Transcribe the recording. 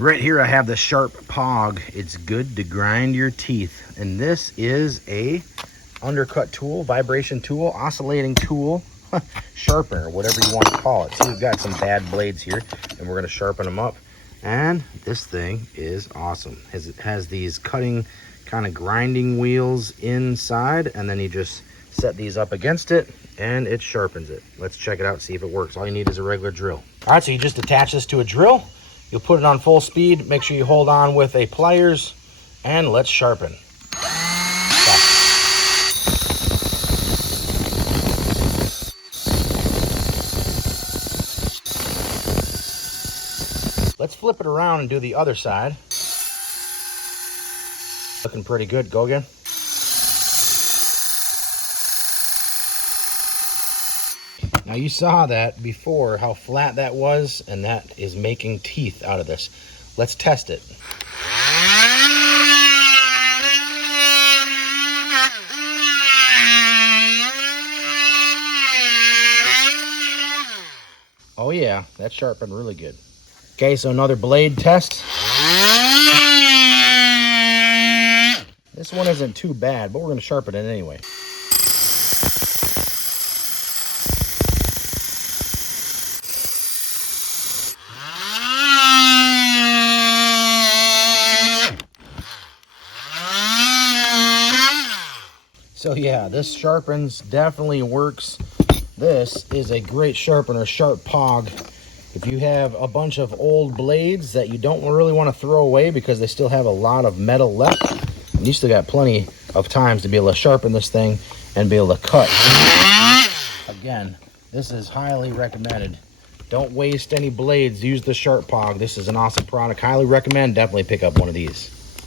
Right here I have the Sharp Pog. It's good to grind your teeth. And this is a undercut tool, vibration tool, oscillating tool, sharpener, whatever you want to call it. So we've got some bad blades here and we're going to sharpen them up. And this thing is awesome. It has these cutting kind of grinding wheels inside, and then you just set these up against it and it sharpens it. Let's check it out, see if it works. All you need is a regular drill. All right, so you just attach this to a drill. You'll put it on full speed. Make sure you hold on with a pliers, and let's sharpen. Let's flip it around and do the other side. Looking pretty good. Go again. Now you saw that before, how flat that was, and that is making teeth out of this. Let's test it. Oh yeah, that sharpened really good. Okay, so another blade test. This one isn't too bad, but we're going to sharpen it anyway. So yeah, this sharpens, definitely works. This is a great sharpener, Sharp Pog. If you have a bunch of old blades that you don't really want to throw away because they still have a lot of metal left, and you still got plenty of times to be able to sharpen this thing and be able to cut. Again, this is highly recommended. Don't waste any blades. Use the Sharp Pog. This is an awesome product. Highly recommend. Definitely pick up one of these.